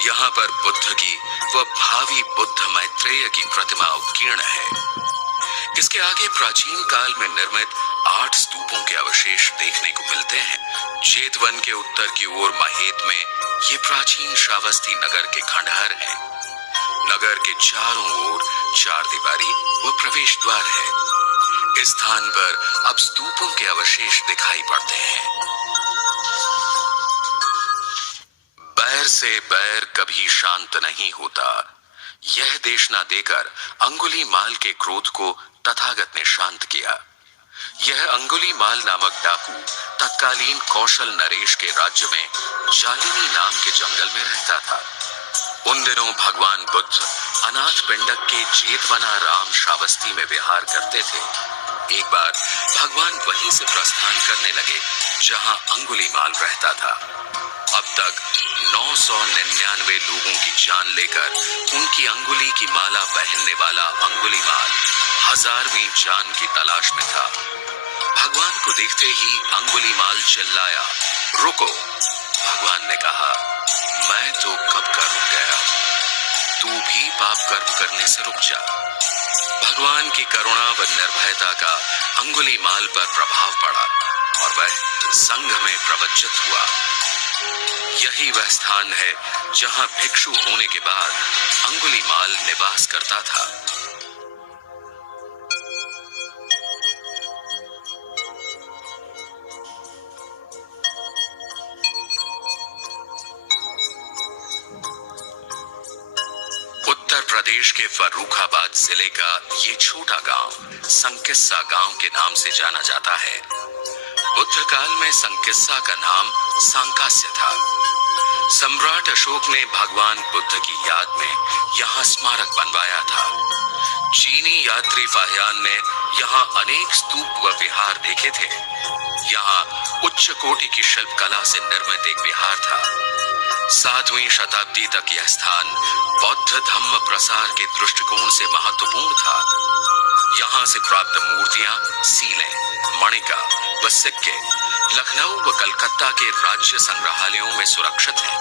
यहाँ पर बुद्ध की व भावी बुद्ध मैत्रेय की प्रतिमा उत्कीर्ण है। इसके आगे प्राचीन काल में निर्मित 8 स्तूपों के अवशेष देखने को मिलते हैं। जेतवन के उत्तर की ओर महेत में ये प्राचीन श्रावस्ती नगर के खंडहर हैं। नगर के चारों ओर 4 दीवारी व प्रवेश द्वार है। इस स्थान पर अब स्तूपों के अवशेष दिखाई पड़ते हैं। बैर से बैर कभी शांत नहीं होता, यह देशना देकर अंगुलीमाल के क्रोध को तथागत ने शांत किया। यह अंगुलीमाल नामक डाकू तत्कालीन कौशल नरेश के राज्य में जालिनी नाम के जंगल में रहता था। उन दिनों भगवान बुद्ध अनाथ पिंडक के जेतवना राम श्रावस्ती में विहार करते थे। एक बार भगवान वहीं से प्रस्थान करने लगे जहां अंगुलीमाल रहता था। अब तक 999 लोगों की जान लेकर उनकी अंगुली की माला पहनने वाला अंगुलीमाल 1000वीं जान की तलाश में था। भगवान को देखते ही अंगुलीमाल चिल्लाया, रुको। भगवान ने कहा, मैं तो कब का रुक गया, तू भी पाप कर्म करने से रुक जा। भगवान की करुणा व निर्भयता का अंगुलीमाल पर प्रभाव पड़ा और वह संघ में प्रवज्जित हुआ। यही वह स्थान है जहां भिक्षु होने के बाद अंगुलीमाल निवास करता था। उत्तर प्रदेश के फर्रुखाबाद जिले का ये छोटा गांव संकिस्सा गांव के नाम से जाना जाता है। बुद्ध काल में संकिस्सा का नाम सांकास्य था। सम्राट अशोक ने भगवान बुद्ध की याद में यहाँ स्मारक बनवाया था। चीनी यात्री फाहियान ने यहाँ अनेक स्तूप व विहार देखे थे। यहाँ उच्च कोटि की शिल्प कला से निर्मित एक विहार था। 7वीं शताब्दी तक यह स्थान बौद्ध धम्म प्रसार के दृष्टिकोण से महत्वपूर्ण था। यहाँ से प्राप्त मूर्तियां, सीलें, मणिका व सिक्के लखनऊ व कलकत्ता के राज्य संग्रहालयों में सुरक्षित हैं।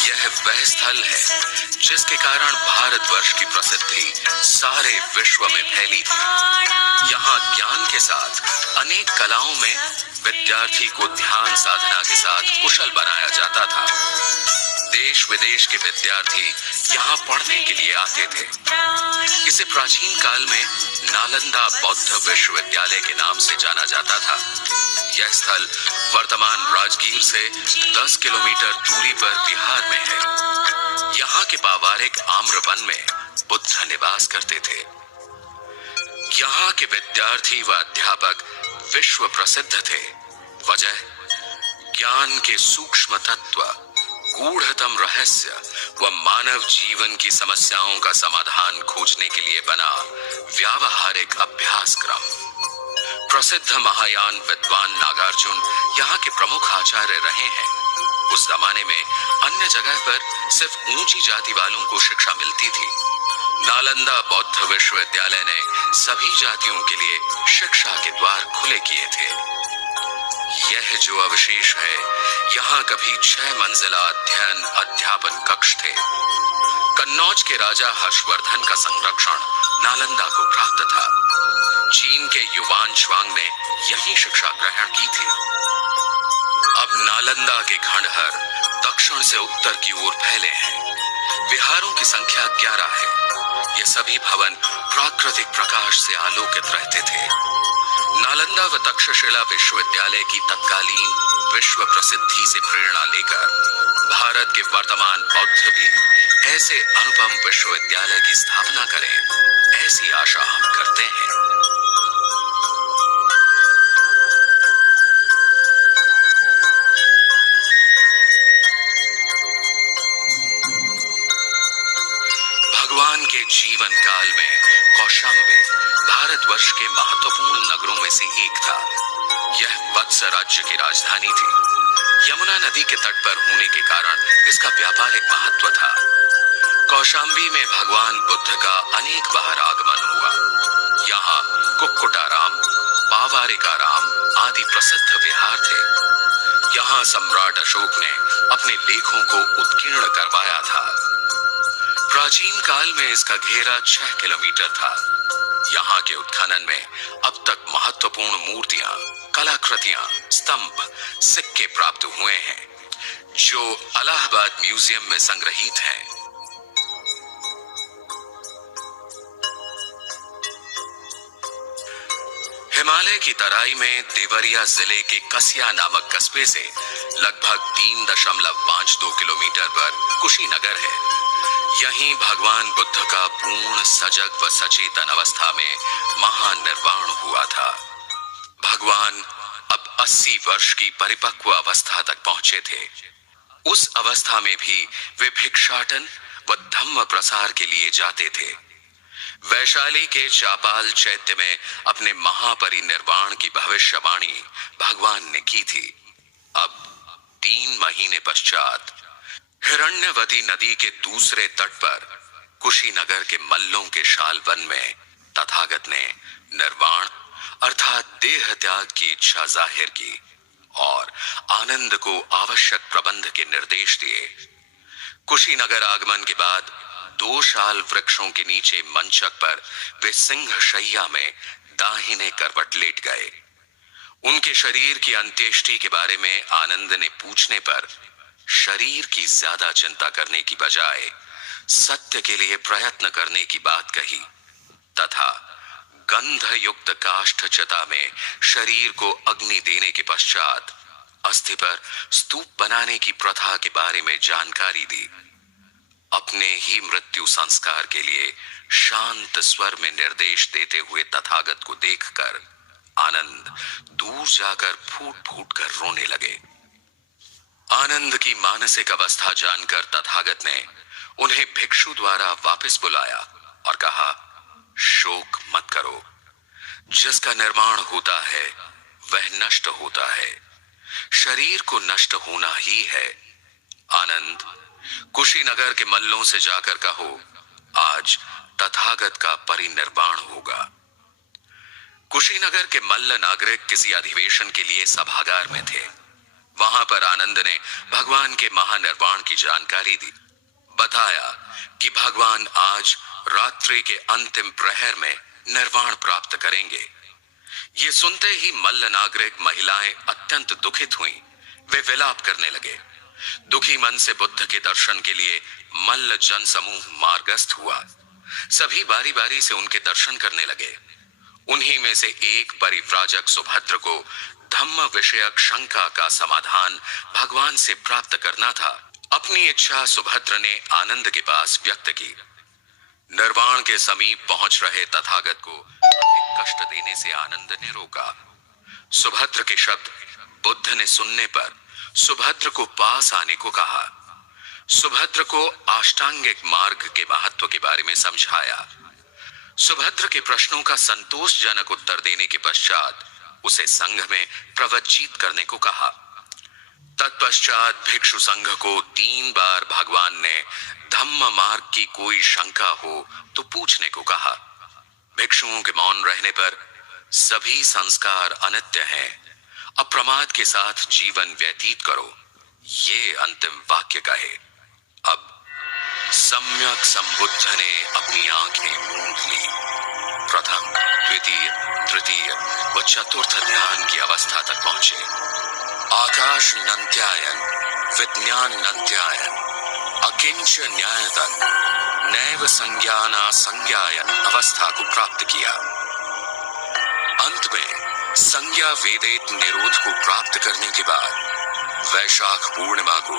यह वह स्थल है जिसके कारण भारतवर्ष की प्रसिद्धि सारे विश्व में फैली थी। यहाँ ज्ञान के साथ अनेक कलाओं में विद्यार्थी को ध्यान साधना के साथ कुशल बनाया जाता था। देश विदेश के विद्यार्थी यहाँ पढ़ने के लिए आते थे। इसे प्राचीन काल में नालंदा बौद्ध विश्वविद्यालय के नाम से जाना जाता था। यह स्थल वर्तमान राजगीर से 10 किलोमीटर दूरी पर बिहार में है। यहाँ के पावारिक आम्रवन में बुद्ध निवास करते थे। यहाँ के विद्यार्थी व अध्यापक विश्व प्रसिद्ध थे। वजह ज्ञान के सूक्ष्म तत्व, गूढ़तम रहस्य व मानव जीवन की समस्याओं का समाधान खोजने के लिए बना व्यावहारिक अभ्यास क्रम। प्रसिद्ध महायान विद्वान नागार्जुन यहाँ के प्रमुख आचार्य रहे हैं। उस जमाने में अन्य जगह पर सिर्फ ऊंची जाति वालों को शिक्षा मिलती थी। नालंदा बौद्ध विश्वविद्यालय ने सभी जातियों के लिए शिक्षा के द्वार खुले किए थे। यह जो अवशेष है, यहाँ कभी 6 मंजिला अध्ययन अध्यापन कक्ष थे। कन्नौज के राजा हर्षवर्धन का संरक्षण नालंदा को प्राप्त था। चीन के युवान श्वांग ने यही शिक्षा ग्रहण की थी। अब नालंदा के खंडहर दक्षिण से उत्तर की ओर फैले हैं। विहारों की संख्या 11 है। ये सभी भवन प्राकृतिक प्रकाश से आलोकित रहते थे। नालंदा व तक्षशिला विश्वविद्यालय की तत्कालीन विश्व प्रसिद्धि से प्रेरणा लेकर भारत के वर्तमान बौद्ध भी ऐसे अनुपम विश्वविद्यालय की स्थापना करें, ऐसी आशा हम करते हैं। भगवान के जीवन काल में कौशाम्बी भारतवर्ष के महत्वपूर्ण नगरों में से एक था। यह वत्स राज्य की राजधानी थी। यमुना नदी के तट पर होने के कारण इसका व्यापारिक महत्व था। कौशाम्बी में भगवान बुद्ध का अनेक बार आगमन हुआ। यहाँ कुक्कुटाराम, पावारिकाराम आदि प्रसिद्ध विहार थे। यहाँ सम्राट अशोक ने अपने लेखों को उत्कीर्ण करवाया था। प्राचीन काल में इसका घेरा 6 किलोमीटर था। यहाँ के उत्खनन में अब तक महत्वपूर्ण मूर्तियां, कलाकृतियां, स्तंभ, सिक्के प्राप्त हुए हैं, जो इलाहाबाद म्यूजियम में संग्रहित हैं। हिमालय की तराई में देवरिया जिले के कसिया नामक कस्बे से लगभग 3.52 किलोमीटर पर कुशीनगर है। यहीं भगवान बुद्ध का पूर्ण सजग व सचेतन अवस्था में महानिर्वाण हुआ था। भगवान अब 80 वर्ष की परिपक्व अवस्था तक पहुंचे थे। उस अवस्था में भी वे भिक्षाटन व धम्म प्रसार के लिए जाते थे। वैशाली के चापाल चैत्य में अपने महापरिनिर्वाण की भविष्यवाणी भगवान ने की थी। अब 3 महीने पश्चात हिरण्यवती नदी के दूसरे तट पर कुशीनगर के मल्लों के शालवन में तथागत ने निर्वाण अर्थात देह त्याग की इच्छा जाहिर की और आनंद को आवश्यक प्रबंध के निर्देश दिए। कुशीनगर आगमन के बाद 2 शाल वृक्षों के नीचे मंचक पर वे सिंह शैया में दाहिने करवट लेट गए। उनके शरीर की अंत्येष्टि के बारे में आनंद ने पूछने पर शरीर की ज्यादा चिंता करने की बजाय सत्य के लिए प्रयत्न करने की बात कही तथा गंध युक्त काष्ठ चिता में शरीर को अग्नि देने के पश्चात अस्थि पर स्तूप बनाने की प्रथा के बारे में जानकारी दी। अपने ही मृत्यु संस्कार के लिए शांत स्वर में निर्देश देते हुए तथागत को देखकर आनंद दूर जाकर फूट फूट कर रोने लगे। आनंद की मानसिक अवस्था जानकर तथागत ने उन्हें भिक्षु द्वारा वापस बुलाया और कहा, शोक मत करो। जिसका निर्माण होता है वह नष्ट होता है। शरीर को नष्ट होना ही है। आनंद, कुशीनगर के मल्लों से जाकर कहो, आज तथागत का परिनिर्वाण होगा। कुशीनगर के मल्ल नागरिक किसी अधिवेशन के लिए सभागार में थे। वहां पर आनंद ने भगवान के महानिर्वाण की जानकारी दी। बताया कि भगवान आज रात्रि के अंतिम प्रहर में निर्वाण प्राप्त करेंगे। ये सुनते ही मल्ल नागरिक महिलाएं अत्यंत दुखित हुईं। वे विलाप करने लगे। दुखी मन से बुद्ध के दर्शन के लिए मल्ल जन समूह मार्गस्थ हुआ। सभी बारी बारी से उनके दर्शन करने लगे। उन्हीं में से एक परिव्राजक सुभद्र को धम्म विषयक शंका का समाधान भगवान से प्राप्त करना था। अपनी इच्छा सुभद्र ने आनंद के पास व्यक्त की। निर्वाण के समीप पहुंच रहे तथागत को अधिक कष्ट देने से आनंद ने रोका। सुभद्र के शब्द बुद्ध ने सुनने पर सुभद्र को पास आने को कहा। सुभद्र को अष्टांगिक मार्ग के महत्व के बारे में समझाया। सुभद्र के प्रश्नों का संतोषजनक उत्तर देने के पश्चात उसे संघ में प्रवज्जित करने को कहा। तत्पश्चात भिक्षु संघ को 3 बार भगवान ने धम्म मार्ग की कोई शंका हो तो पूछने को कहा। भिक्षुओं के मौन रहने पर सभी संस्कार अनित्य हैं, अप्रमाद के साथ जीवन व्यतीत करो, ये अंतिम वाक्य कहे। अब सम्यक संबुद्ध ने अपनी आंखें मूंद ली। प्रथम, द्वितीय, तृतीय व चतुर्थ ध्यान की अवस्था तक पहुंचे। आकाश नंत्यायन, विज्ञान नंत्यायन, अकिंच न्यायतन, नैव संज्ञाना संज्ञायन अवस्था को प्राप्त किया। अंत में संज्ञा वेदेत निरोध को प्राप्त करने के बाद वैशाख पूर्णिमा को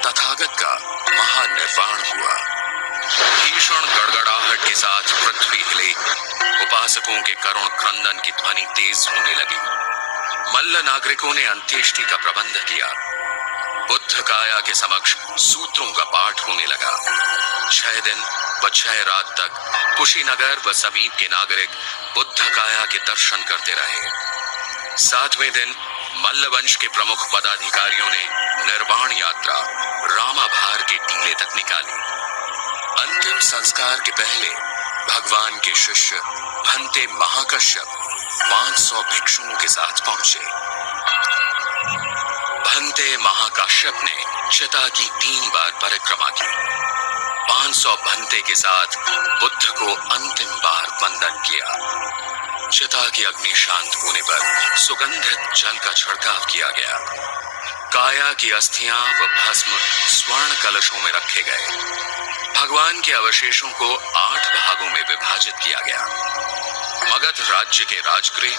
तथागत का महानिर्वाण हुआ। भीषण गड़गड़ाहट के साथ पृथ्वी हिले। उपासकों के करुण क्रंदन की ध्वनि तेज होने लगी। मल्ल नागरिकों ने अंत्येष्टि का प्रबंध किया। बुद्ध काया के समक्ष सूत्रों का पाठ होने लगा। 6 दिन व 6 रात तक कुशीनगर व समीप के नागरिक बुद्ध काया के दर्शन करते रहे। 7वें दिन मल्लवंश के प्रमुख पदाधिकारियों ने निर्वाण यात्रा रामाभार के टीले तक निकाली। अंतिम संस्कार के पहले भगवान के शिष्य भंते महाकश्यप 500 भिक्षुओं के साथ पहुंचे। भंते महाकाश्यप ने चिता की 3 बार परिक्रमा की। 500 भंते के साथ बुद्ध को अंतिम बार वंदन किया। चिता की अग्नि शांत होने पर सुगंधित जल का छिड़काव किया गया। काया की अस्थियां व भस्म स्वर्ण कलशों में रखे गए। भगवान के अवशेषों को 8 भागों में विभाजित किया गया। मगध राज्य के राजगृह,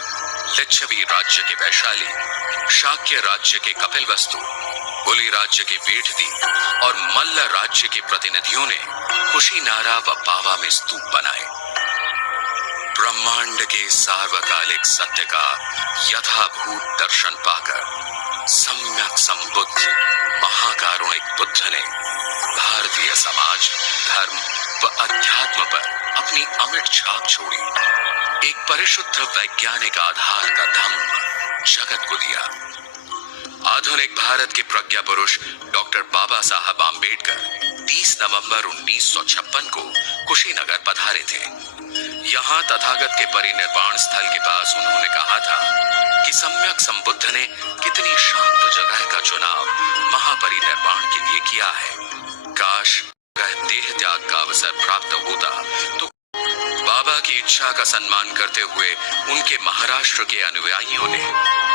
लिच्छवी राज्य के वैशाली, शाक्य राज्य के कपिलवस्तु, बुली राज्य के वेठदी और मल्ल राज्य के प्रतिनिधियों ने कुशीनारा व पावा में स्तूप बनाए। ब्रह्मांड के सार्वकालिक सत्य का यथाभूत दर्शन पाकर सम्यक संबुद्ध महाकारुणिक बुद्ध ने भारतीय समाज, धर्म व अध्यात्म पर अपनी अमिट छाप छोड़ी। एक परिशुद्ध वैज्ञानिक आधार का धम्म जगत को दिया। आधुनिक भारत के प्रज्ञा पुरुष डॉक्टर बाबा साहब आम्बेडकर 30 नवंबर 1956 को कुशीनगर पधारे थे। यहाँ तथागत के परिनिर्वाण स्थल के पास उन्होंने कहा था कि सम्यक संबुद्ध ने कितनी शांत जगह का चुनाव महापरिनिर्वाण के लिए किया है। काश वह देह त्याग का अवसर प्राप्त होता तो बाबा की इच्छा का सम्मान करते हुए उनके महाराष्ट्र के अनुयायियों ने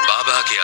बाबा के